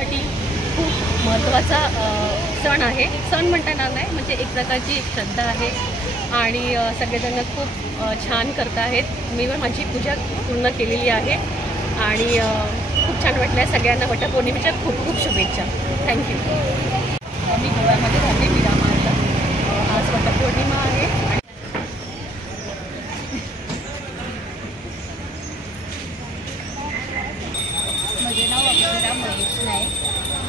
आमच्यासाठी खूप महत्त्वाचा सण आहे. सण म्हणता येणार नाही, म्हणजे एक प्रकारची एक श्रद्धा आहे आणि सगळेजण खूप छान करत आहेत. मी पण माझी पूजा पूर्ण केलेली आहे आणि खूप छान वाटलं आहे. सगळ्यांना वटपौर्णिमेच्या खूप खूप शुभेच्छा. थँक्यू. मी गोव्यामध्ये राहते, मिरामारला. आज वटपौर्णिमा आहे. म्हजें नांव अक्षरा महेश नायक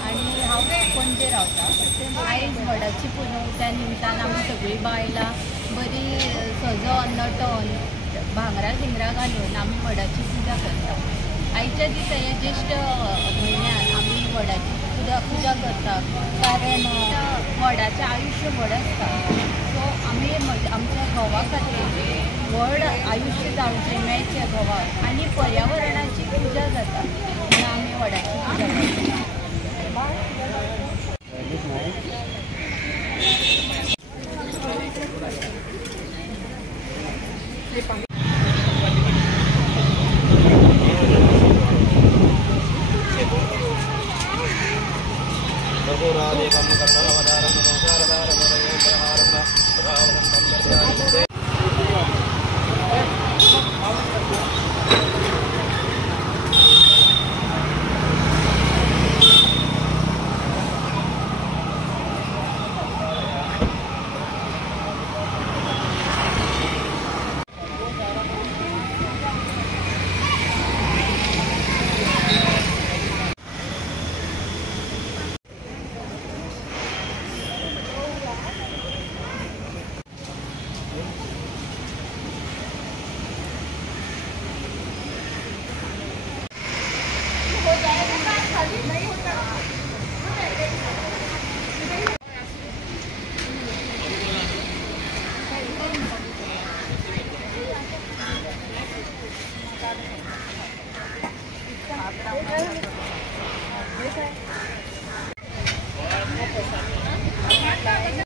आणि हांव पणजे रावता. आयज वडाची पुनव त्या निमतान आमी सगळीं बायलां बरी सजोन नटोन भांगरां भिंगरां घालून आमी वडाची पुजा करता. आयच्या दिसा हे ज्येष्ठ म्हयन्यान आमी वडाची पुजा करता, कारण वडाचें आयुश्य व्हड आसता. सो आमी आमच्या घोवा खातीर व्हड आयुश्य जावचें मेळचें घोवाक आनी पर्यावरणाची पुजा जाता म्हणून आमी वडाची पुजा करता. Radevam Karnavadaram Samsara Daram Daram Daram Daram Daram Daram Daram